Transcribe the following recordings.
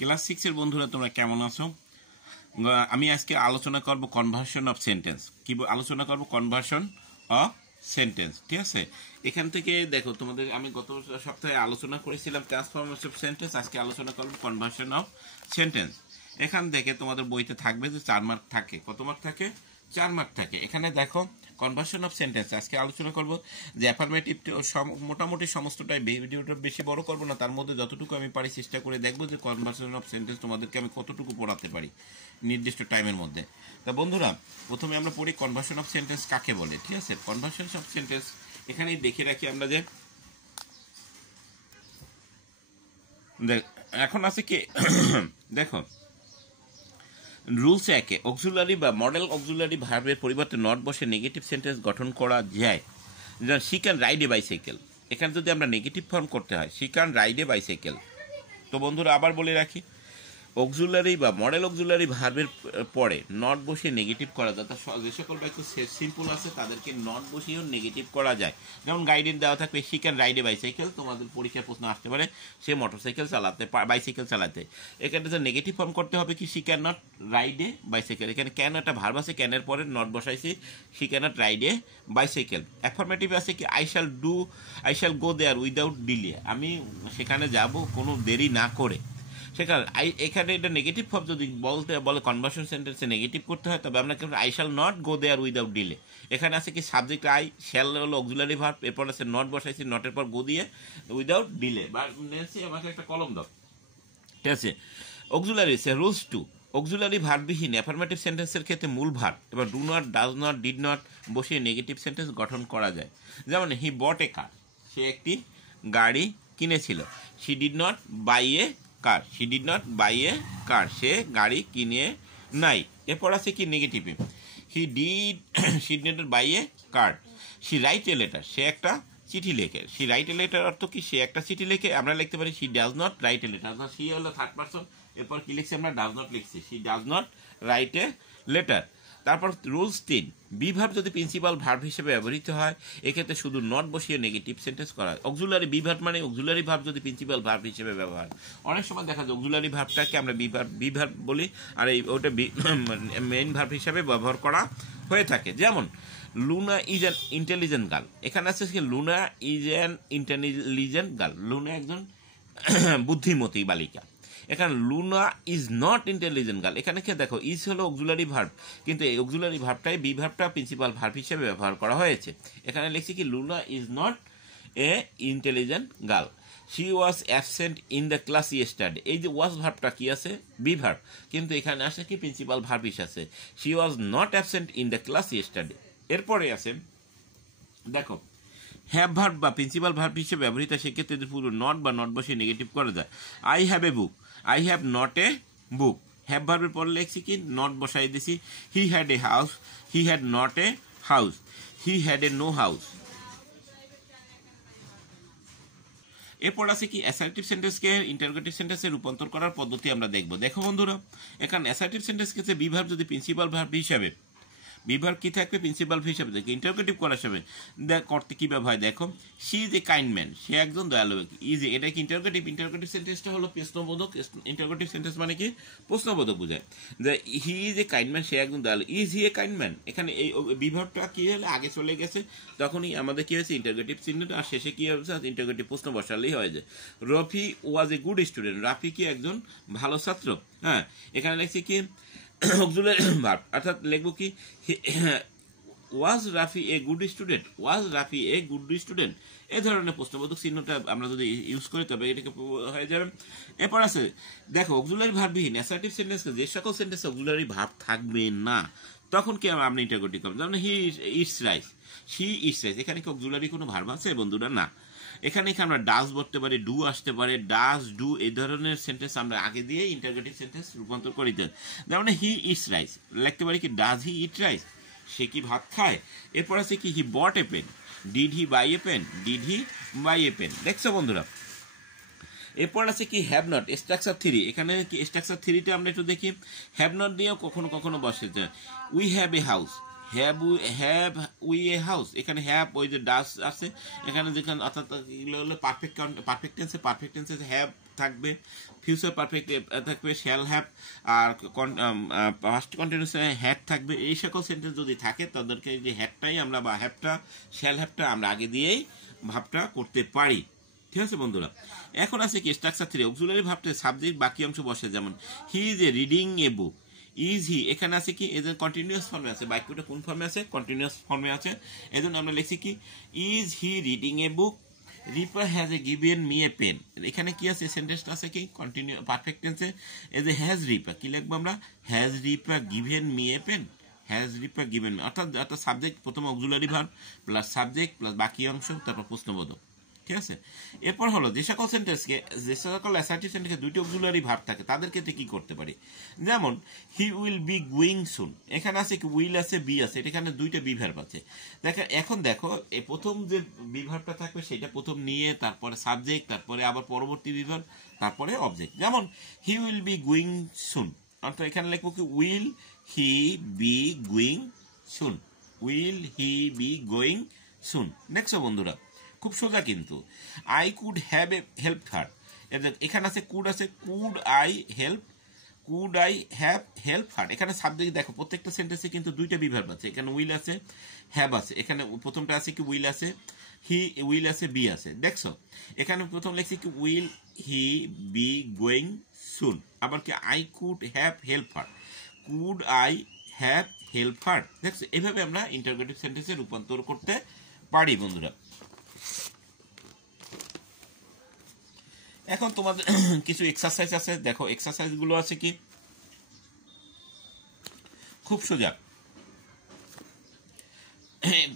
Class 6 এর বন্ধুরা তোমরা কেমন আছো? আমি আজকে আলোচনা করব কনভার্সন অফ সেন্টেন্স। কি আলোচনা করব? Conversion of sentence. ঠিক আছে, এখান থেকে দেখো তোমাদের আমি গত সপ্তাহে আলোচনা করেছিলাম ট্রান্সফরমেশন অফ সেন্টেন্স। আজকে আলোচনা করব কনভার্সন অফ সেন্টেন্স। এখান থেকে তোমাদের বইতে থাকবে যে 4 মার্ক থাকে। কত মার্ক থাকে? 4 মার্ক থাকে। এখানে দেখো কনভার্সন অফ সেন্টেন্স আজকে আলোচনা করব যে অ্যাফার্মেটিভ মোটামুটি সমস্তটাই, ভিডিওটা বেশি বড় করব না, তার মধ্যে যতটুকু আমি পারি চেষ্টা করে দেখবো যে কনভার্সন অফ সেন্টেন্স তোমাদেরকে আমি কতটুকু পড়াতে পারি নির্দিষ্ট টাইমের মধ্যে। তা বন্ধুরা, প্রথমে আমরা পড়ি কনভার্সন অফ সেন্টেন্স কাকে বলে। ঠিক আছে, কনভার্সন অফ সেন্টেন্স এখানেই দেখে রাখি আমরা যে এখন আছে কি দেখো রুলস 1 অক্সিলারি বা মডেল অক্সিলারি ভার্বের পরিবর্তে নট বসে নেগেটিভ সেন্টেন্স গঠন করা যায়। যেমন she can ride a bicycle, এখানে যদি আমরা নেগেটিভ ফর্ম করতে হয় she can ride a bicycle. তো বন্ধুরা আবার বলে রাখি, অক্সিলারি বা মডেল অক্সিলারি ভার্বের পরে নট বসিয়ে নেগেটিভ করা যায়। যে সকল বাক্য সিম্পল আছে তাদেরকে নট বসিয়েও নেগেটিভ করা যায়। যেমন গাইডের দেওয়া থাকবে she can ride a bicycle, তোমাদের পরীক্ষার প্রশ্ন আসতে পারে সে মোটরসাইকেল চালাতে বাইসাইকেল চালাতে। এখানে যে নেগেটিভ ফর্ম করতে হবে কি she can not ride a bicycle. এখানে ক্যান একটা ভার্ব আছে, ক্যানের পরে নট বসাইছি, she can not ride a bicycle. Affirmative আছে কি I shall go there without delay, আমি সেখানে যাব কোনো দেরি না করে। সেখানে এখানে এটা নেগেটিভ ফর্ম যদি বলে কনভার্সন সেন্টেন্সে নেগেটিভ করতে হয়, তবে আমরা I shall not go there without delay. এখানে আছে কি সাবজেক্ট আই, শ্যাল হলো অক্সিলারি ভার্ব, এরপর আছে নট বসাইছি, নটের পর গো দিয়ে উইদাউট ডিলে। বা আমাকে একটা কলম দাও। ঠিক আছে, অক্সিলারি সে রুলস 2 অক্সিলারি ভার্ববিহীন অ্যাফার্মেটিভ সেন্টেন্সের ক্ষেত্রে মূল ভার্ব এবার do not, does not, did not বসিয়ে নেগেটিভ সেন্টেন্স গঠন করা যায়। যেমন হি বট এ কার, সে একটি গাড়ি কিনেছিল। She did not buy a car, she did not buy a car, সে গাড়ি কিনে নাই। এরপর আছে কি নেগেটিভে she did not buy a car. She write a letter, সে একটা চিঠি লেখে। শি রাইট এ লেটার অর্থ কি সে একটা চিঠি লেখে। আমরা লিখতে পারি she does not right a letter, she হলো থার্ড পারসন, এরপর কি লিখছি আমরা ডাজ নট লিখছি, she does not right a letter. তারপর রুলস 3 বি ভার্ব যদি প্রিন্সিপাল ভার্ব হিসেবে ব্যবহৃত হয় এক্ষেত্রে শুধু নট বসিয়ে নেগেটিভ সেন্টেন্স করা হয়। অক্সিলারি বি ভার্ব মানে অক্সিলারি ভার্ব যদি প্রিন্সিপাল ভার্ব হিসেবে ব্যবহার, অনেক সময় দেখা যায় অক্সিলারি ভার্বটাকে আমরা বি ভার্ব বলি আর ওটা মেইন ভার্ব হিসেবে ব্যবহার করা হয়ে থাকে। যেমন Luna is an intelligent girl, এখানে আছে কি Luna is an intelligent girl, Luna একজন বুদ্ধিমতী বালিকা। এখানে Luna is not intelligent girl, এখানে কে দেখো ইজ হলো অক্সিলারি ভার্ব, কিন্তু এই অক্সিলারি ভার্বটাই বি ভার্বটা প্রিন্সিপাল ভার্ব হিসেবে ব্যবহার করা হয়েছে। এখানে লিখছি কি Luna is not a intelligent girl. She was absent in the class yesterday, এই যে ওয়াজ ভার্বটা কি আছে? বি ভার্ব, কিন্তু এখানে আসে কি প্রিন্সিপাল ভার্ব হিসেবে। She was not absent in the class yesterday. এরপরে আছে দেখো হ্যাভ ভার্ব বা প্রিন্সিপাল ভার্ব হিসেবে ব্যবহৃত, সেক্ষেত্রে পুরো নট বা নট বসে নেগেটিভ করা যায়। I have a book, I have not a book. Have ভার্বের পরে লিখছি কি নট বসাই দিছি। He had a house, he had not a house, he had a no house. এরপর আছে কি অ্যাসার্টিভ সেন্টেন্সকে ইন্টারোগেটিভ সেন্টেন্সে রূপান্তর করার পদ্ধতি আমরা দেখবো। দেখো বন্ধুরা, এখানে অ্যাসার্টিভ সেন্টেন্স ক্ষেত্রে বি ভার্ব যদি প্রিন্সিপাল ভার্ব হিসাবে, বি ভার্ব কি থাকবে? প্রিন্সিপাল হিসাবে দেখে ইন্টারোগেটিভ করার সময় করতে কীভাবে হয় দেখো, she is a kind man, সে একজন দয়ালু। ইজ এটা কি ইন্টারোগেটিভ? ইন্টারোগেটিভ সেন্টেন্সটা হলো প্রশ্নবোধক। ইন্টারোগেটিভ সেন্টেন্স মানে কি? প্রশ্নবোধক বোঝায়। যে he is a kind man, সে একজন দয়ালু। Is he a kind man, এখানে এই বি ভার্বটা কি হলে আগে চলে গেছে, তখনই আমাদের কি হয়েছে ইন্টারোগেটিভ চিহ্নটা, আর শেষে কি হয়েছে ইন্টারোগেটিভ প্রশ্ন বসালেই হয়ে যায়। রফি ওয়াজ এ গুড স্টুডেন্ট, রাফি কি একজন ভালো ছাত্র। হ্যাঁ, এখানে লিখছি কি অক্সিলারি ভার্ব, অর্থাৎ লিখবো কি was Rafi a good student, was Rafi a good student. এই ধরনের প্রশ্নবোধক চিহ্নটা আমরা যদি ইউজ করি তবে এটাকে হয়ে যাবে। এরপর আছে দেখো অক্সিলারি ভার্ববিহীন অ্যাসার্টিভ সেন্টেন্সে যে সকল সেন্টেন্সে অক্সিলারি ভার্ব থাকবে না তখন কি আমরা ইন্টারোগেটিভ করব। যেমন he eats rice, she eats rice, এখানে কি অক্সিলারি কোনো ভার্ব আছে বন্ধুরা? না। এখানে আমরা ডাজ বলতে পারি, ডু আসতে পারে, ডাজ ডু এই ধরনের সেন্টেন্স আমরা আগে দিয়ে ইন্টারোগেটিভ সেন্টেন্স রূপান্তর করে দিই। যেমন হি ইটস রাইস লিখতে পারি কি ডাজ হি ইট রাইস, সে কি ভাত খায়। এরপর আছে কি he bought a pen, did he buy a pen, did he buy a pen. দেখছো বন্ধুরা, এরপর আছে কি হ্যাভ নট স্ট্রাকচার 3, এখানে স্ট্রাকচার 3টা আমরা একটু দেখি। হ্যাভ নট দিয়েও কখনো কখনো বসে যায়। We have a house, have we a house, এখানে হ্যাভ ওই যে ডাস আছে এখানে, যেখানে অর্থাৎ এগুলো হলো পারফেক্ট টেন্সে হ্যাভ থাকবে, ফিউচার পারফেক্ট থাকবে শ্যাল হ্যাভ, আর পাস্ট কন্টিনিউয়াস হ্যাড থাকবে। এই সকল সেন্টেন্স যদি থাকে তাদেরকে যে হ্যাডটাই আমরা বা হ্যাভটা শ্যাল হ্যাভটা আমরা আগে দিয়েই ভাবটা করতে পারি। ঠিক আছে বন্ধুরা, এখন আছে কি স্ট্রাকচার 3, অক্সিলারি ভাবটা সাবজেক্ট বাকি অংশ বসে, যেমন he is A reading a book, is he এখানে আছে কি এদের কন্টিনিউয়াস ফর্মে আছে, বাক্যটা কোন ফর্মে আছে? কন্টিনিউয়াস ফর্মে আছে। এজন্য আমরা লিখছি কি is he reading a book, Ripa has a given me a pen. এখানে কি আছে? সেন্টেন্সটা আছে কি কন্টিনিউ পারফেক্ট টেন্সে, এই যে হ্যাজ রিপা, কি লিখবো আমরা? Has Ripa given me a pen, has Ripa given, অর্থাৎ সাবজেক্ট প্রথমে auxiliary verb plus subject plus বাকি অংশ তারপর প্রশ্নবোধক। ঠিক আছে, এরপর হলো যে সকল অ্যাসার্টিভ সেন্টেন্সে দুইটি অক্সিলারি ভার্ব থাকে তাদের ক্ষেত্রে কি করতে পারি? যেমন হি উইল বি গোয়িং সুন, এখানে আছে কি উইল আছে বি আছে, এখানে দুইটা বি ভার্ব আছে। এখন দেখো এই প্রথম যে বি ভার্বটা থাকবে সেটা প্রথম নিয়ে তারপরে সাবজেক্ট, তারপরে আবার পরবর্তী বি ভার্ব, তারপরে অবজেক্ট। যেমন he will be going soon, অর্থাৎ এখানে লিখবো কি will he be going soon, will he be going soon. দেখছো বন্ধুরা, খুব সোজা কিন্তু। I could have a help her, এখানে আছে কুড আছে, could I have help her. এখানে সাবজেক্ট দেখো প্রত্যেকটা সেন্টেন্সে কিন্তু দুইটা বি ভার্ব আছে, এখানে উইল আছে হ্যাভ আছে, এখানে প্রথমটা আছে কি উইল আছে, হি উইল আছে বি আছে। দেখছো এখানে প্রথম লিখছি কি উইল হি বি গোয়িং সুন, আবার কি I could have help her, could I have help হার। দেখছো এভাবে আমরা ইন্টারোগেটিভ সেন্টেন্সে রূপান্তর করতে পারি বন্ধুরা। এখন তোমাদের কিছু এক্সারসাইজ আছে, দেখো এক্সারসাইজ গুলো আছে কি খুব সোজা।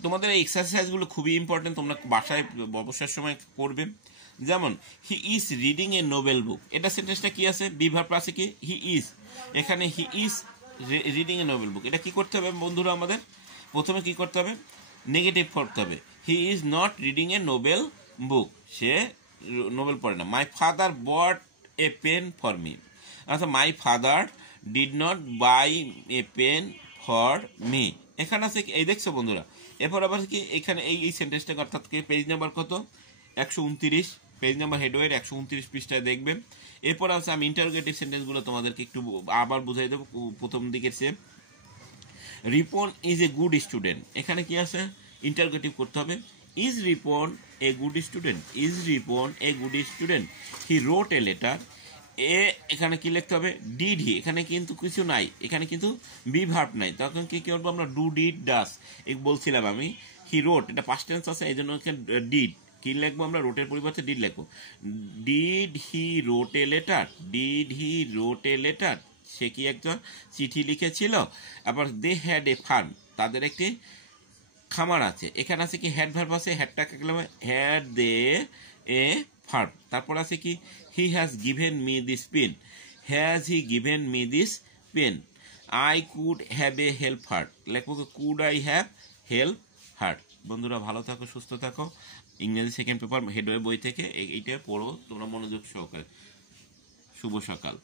তোমাদের এই এক্সারসাইজ গুলো খুবই ইম্পর্টেন্ট, তোমরা বাসায় অবসর সময় করবে। যেমন he is reading a novel book, এটা সেন্টেন্সটা কি আছে? বি ভার্ব আছে কি হি ইজ, এখানে he is reading a novel book. এটা কি করতে হবে বন্ধুরা? আমাদের প্রথমে কি করতে হবে? নেগেটিভ করতে হবে। He is not reading a novel book, সে নোবেল পড়ে না। My father bought a pen for me, আচ্ছা my father did not buy a pen for me. এখানে আছে কি এই দেখছো বন্ধুরা। এরপর আবার কি এখানে এই সেন্টেন্সটা অর্থাৎ পেজ নাম্বার কত? 129, পেজ নাম্বার হেডওয়ের 129 পৃষ্ঠায় দেখবে। এরপর আছে আমি ইন্টারোগেটিভ সেন্টেন্সগুলো তোমাদেরকে একটু আবার বুঝাই দেবো প্রথম দিকের সে। Ripon is a good student, এখানে কি আছে? ইন্টারোগেটিভ করতে হবে। Is Ripon a good student, is Ripon a good student, he wrote a letter. এখানে কি লিখতে হবে? ডিড হি, এখানে কিন্তু কিছু নাই, এখানে কিন্তু বি ভার্ব নাই, তখন কি করবো আমরা? ডু ডিড ডাস বলছিলাম আমি। হি রোট, এটা পাস্ট টেন্স আছে এই জন্য ডিড কি লিখবো আমরা? রোটের পরিবর্তে ডিড লিখবো। Did he wrote a letter, did he wrote a letter, সে কি একজন চিঠি লিখেছিল। আবার দে হ্যাড এ ফার্ম, তাদের একটি খামার আছে। এখানে আছে কি হ্যাড ভার্ব আছে, হ্যাডটাকে গেলাম হ্যাড দে এ ফার্ম। তারপর আছে কি he has given me this pen, has he given me this pen. I could have a help heart, লেখবো could I have help heart. বন্ধুরা ভালো থাকো, সুস্থ থাকো। ইংরেজি সেকেন্ড পেপার হেডওয়ে বই থেকে এইটা পড়ো তোমরা মনোযোগ সহকারে। শুভ সকাল।